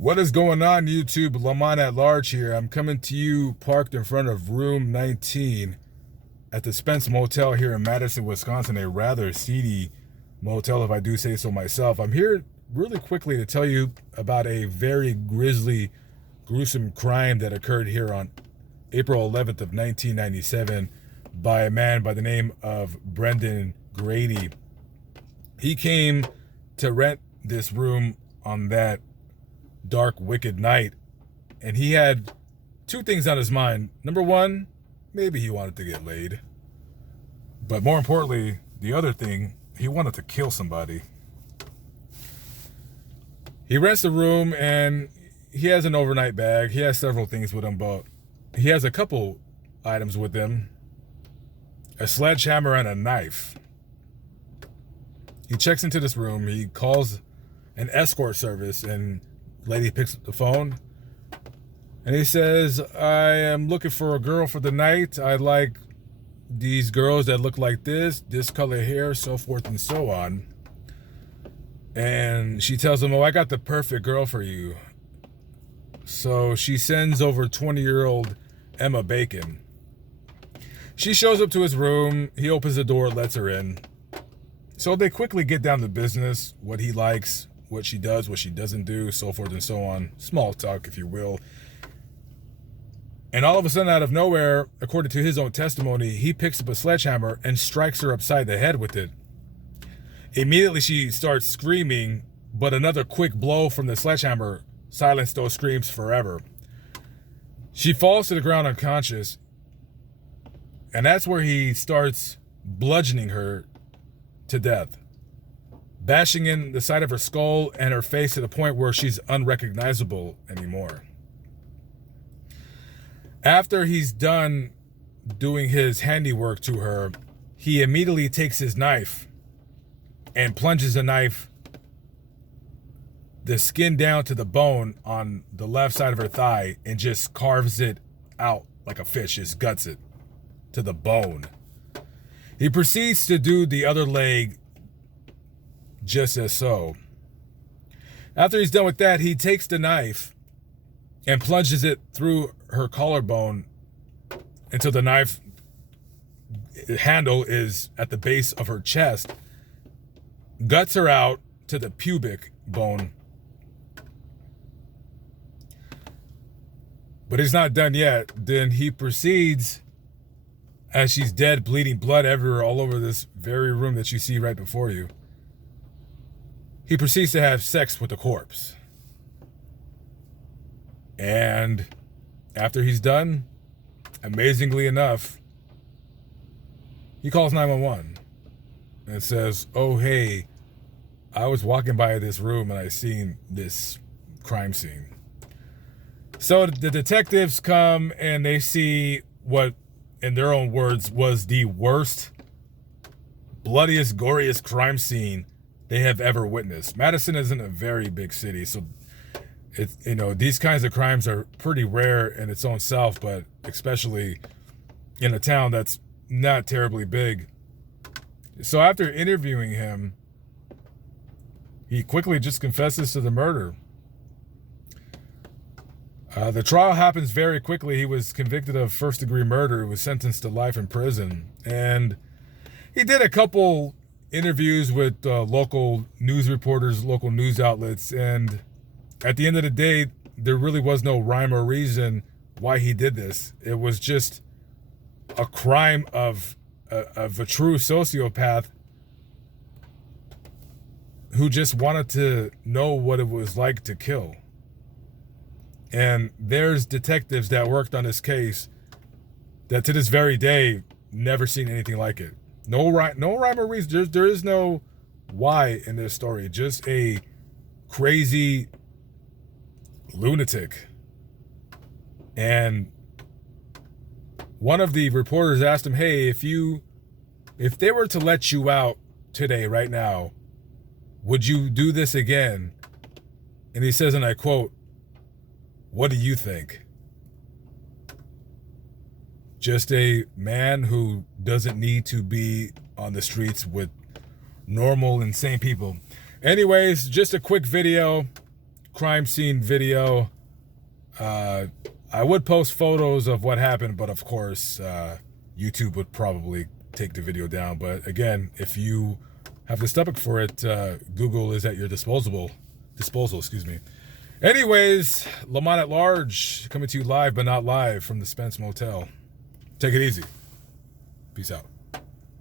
What is going on, YouTube? Lamont at large here. I'm coming to you parked in front of room 19 at the Spence motel here in Madison, Wisconsin, a rather seedy motel if I do say so myself. I'm here really quickly to tell you about a very grisly, gruesome crime that occurred here on April 11th of 1997 by a man by the name of Brendan Grady. He came to rent this room on that dark, wicked night, and he had two things on his mind. Number one, maybe he wanted to get laid, but more importantly, the other thing, he wanted to kill somebody. He rents the room and he has an overnight bag. He has several things with him, but he has a couple items with him: a sledgehammer and a knife. He checks into this room. He calls an escort service, and lady picks up the phone and he says, "I am looking for a girl for the night. I like these girls that look like this color hair, so forth and so on." And she tells him, "Oh, I got the perfect girl for you." So she sends over 20-year-old Emma Bacon. She shows up to his room. He opens the door, lets her in. So they quickly get down to business: what he likes, what she does, what she doesn't do, so forth and so on. Small talk, if you will. And all of a sudden, out of nowhere, according to his own testimony, he picks up a sledgehammer and strikes her upside the head with it. Immediately, she starts screaming, but another quick blow from the sledgehammer silenced those screams forever. She falls to the ground unconscious, and that's where he starts bludgeoning her to death, bashing in the side of her skull and her face to the point where she's unrecognizable anymore. After he's done doing his handiwork to her, he immediately takes his knife and plunges the knife, the skin down to the bone on the left side of her thigh, and just carves it out like a fish, just guts it to the bone. He proceeds to do the other leg just as so. After he's done with that, he takes the knife and plunges it through her collarbone until the knife handle is at the base of her chest, guts her out to the pubic bone. But he's not done yet. Then he proceeds, as she's dead, bleeding blood everywhere, all over this very room that you see right before you, he proceeds to have sex with the corpse. And after he's done, amazingly enough, he calls 911 and says, "Oh, hey, I was walking by this room and I seen this crime scene." So the detectives come and they see what, in their own words, was the worst, bloodiest, goriest crime scene they have ever witnessed. Madison isn't a very big city, so it's, these kinds of crimes are pretty rare in its own self, but especially in a town that's not terribly big. So after interviewing him, he quickly just confesses to the murder. The trial happens very quickly. He was convicted of first-degree murder. He was sentenced to life in prison. And he did a couple interviews with local news reporters, local news outlets. And at the end of the day, there really was no rhyme or reason why he did this. It was just a crime of a true sociopath who just wanted to know what it was like to kill. And there's detectives that worked on this case that to this very day never seen anything like it. No rhyme or reason. There is no why in this story. Just a crazy lunatic. And one of the reporters asked him, "Hey, if they were to let you out today, right now, would you do this again?" And he says, and I quote, "What do you think?" Just a man who doesn't need to be on the streets with normal, insane people. Anyways, just a quick video. crime scene video. I would post photos of what happened, but of course, YouTube would probably take the video down. But again, if you have the stomach for it, Google is at your disposal. Excuse me. Anyways, Lamont at Large coming to you live, but not live from the Spence Motel. Take it easy. Peace out.